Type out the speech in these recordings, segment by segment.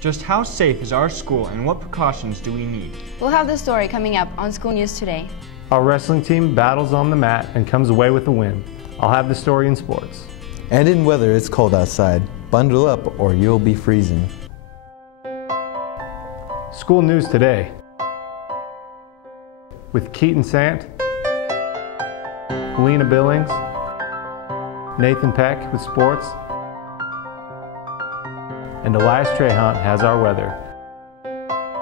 Just how safe is our school and what precautions do we need? We'll have the story coming up on School News Today. Our wrestling team battles on the mat and comes away with a win. I'll have the story in sports. And in weather, it's cold outside. Bundle up or you'll be freezing. School News Today with Keaton Sant, Lina Billings, Nathan Peck with sports, and Elias Trahant has our weather.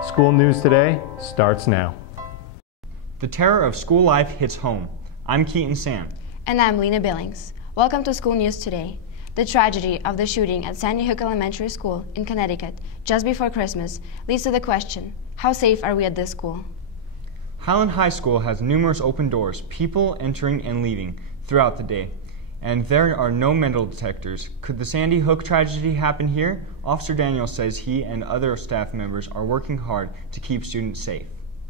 School News Today starts now. The terror of school life hits home. I'm Keaton Sant. And I'm Lina Billings. Welcome to School News Today. The tragedy of the shooting at Sandy Hook Elementary School in Connecticut just before Christmas leads to the question, how safe are we at this school? Highland High School has numerous open doors, people entering and leaving throughout the day, and there are no metal detectors. Could the Sandy Hook tragedy happen here? Officer Daniels says he and other staff members are working hard to keep students safe.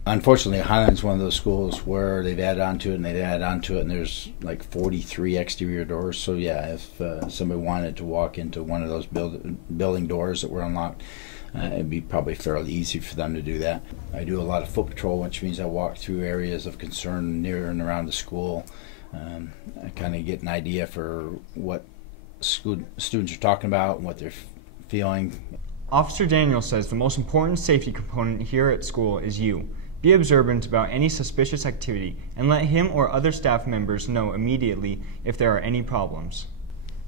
Unfortunately, Highland's one of those schools where they've added onto it and they've added onto it, and there's like 43 exterior doors. So yeah, if somebody wanted to walk into one of those building doors that were unlocked, it'd be probably fairly easy for them to do that. I do a lot of foot patrol, which means I walk through areas of concern near and around the school. I kind of get an idea for what students are talking about and what they're feeling. Officer Daniels says the most important safety component here at school is you. Be observant about any suspicious activity and let him or other staff members know immediately if there are any problems.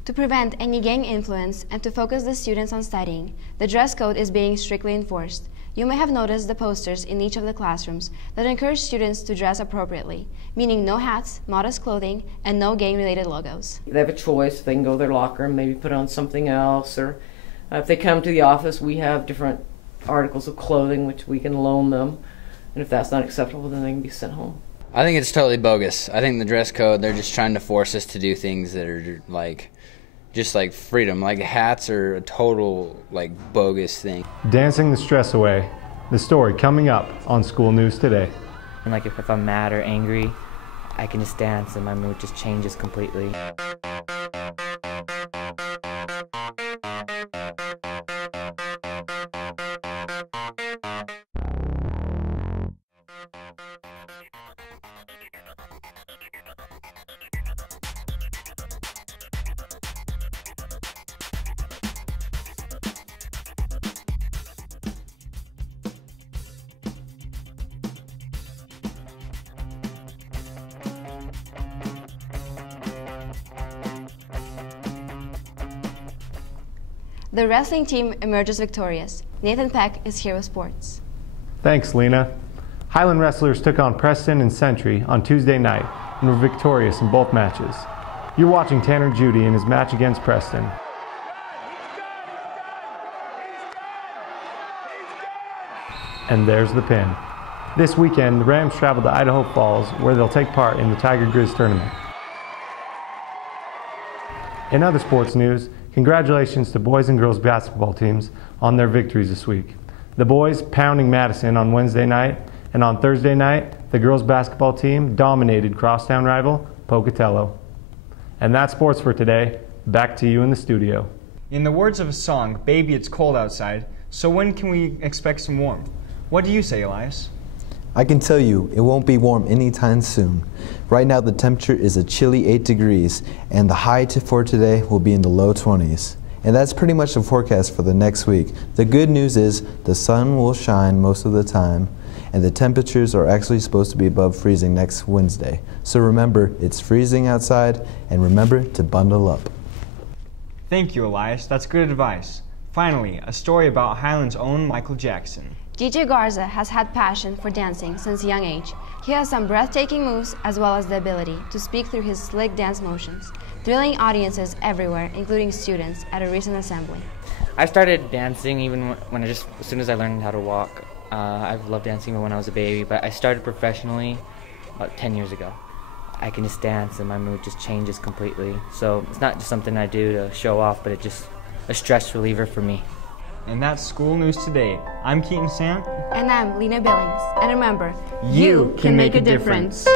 To prevent any gang influence and to focus the students on studying, the dress code is being strictly enforced. You may have noticed the posters in each of the classrooms that encourage students to dress appropriately, meaning no hats, modest clothing, and no gang-related logos. They have a choice. They can go to their locker and maybe put on something else, or if they come to the office, we have different articles of clothing which we can loan them, and if that's not acceptable, then they can be sent home. I think it's totally bogus. I think the dress code, they're just trying to force us to do things that are just like freedom. Like hats are a total bogus thing. Dancing the stress away. The story coming up on School News Today. And if I'm mad or angry, I can just dance and my mood just changes completely. The wrestling team emerges victorious. Nathan Peck is here with sports. Thanks, Lina. Highland wrestlers took on Preston and Century on Tuesday night and were victorious in both matches. You're watching Tanner Judy in his match against Preston. And there's the pin. This weekend, the Rams travel to Idaho Falls, where they'll take part in the Tiger Grizz tournament. In other sports news, congratulations to boys and girls basketball teams on their victories this week. The boys pounding Madison on Wednesday night, and on Thursday night, the girls basketball team dominated crosstown rival Pocatello. And that's sports for today. Back to you in the studio. In the words of a song, "Baby, it's cold outside," so when can we expect some warmth? What do you say, Elias? I can tell you, it won't be warm anytime soon. Right now the temperature is a chilly 8 degrees, and the high for today will be in the low 20s. And that's pretty much the forecast for the next week. The good news is the sun will shine most of the time, and the temperatures are actually supposed to be above freezing next Wednesday. So remember, it's freezing outside, and remember to bundle up. Thank you, Elias. That's good advice. Finally, a story about Highland's own Michael Jackson. DJ Garza has had passion for dancing since a young age. He has some breathtaking moves as well as the ability to speak through his slick dance motions, thrilling audiences everywhere, including students at a recent assembly. I started dancing even as soon as I learned how to walk. I've loved dancing even when I was a baby, but I started professionally about 10 years ago. I can just dance and my mood just changes completely. So it's not just something I do to show off, but it's just a stress reliever for me. And that's School News Today. I'm Keaton Sant. And I'm Lina Billings. And remember, you can make a difference.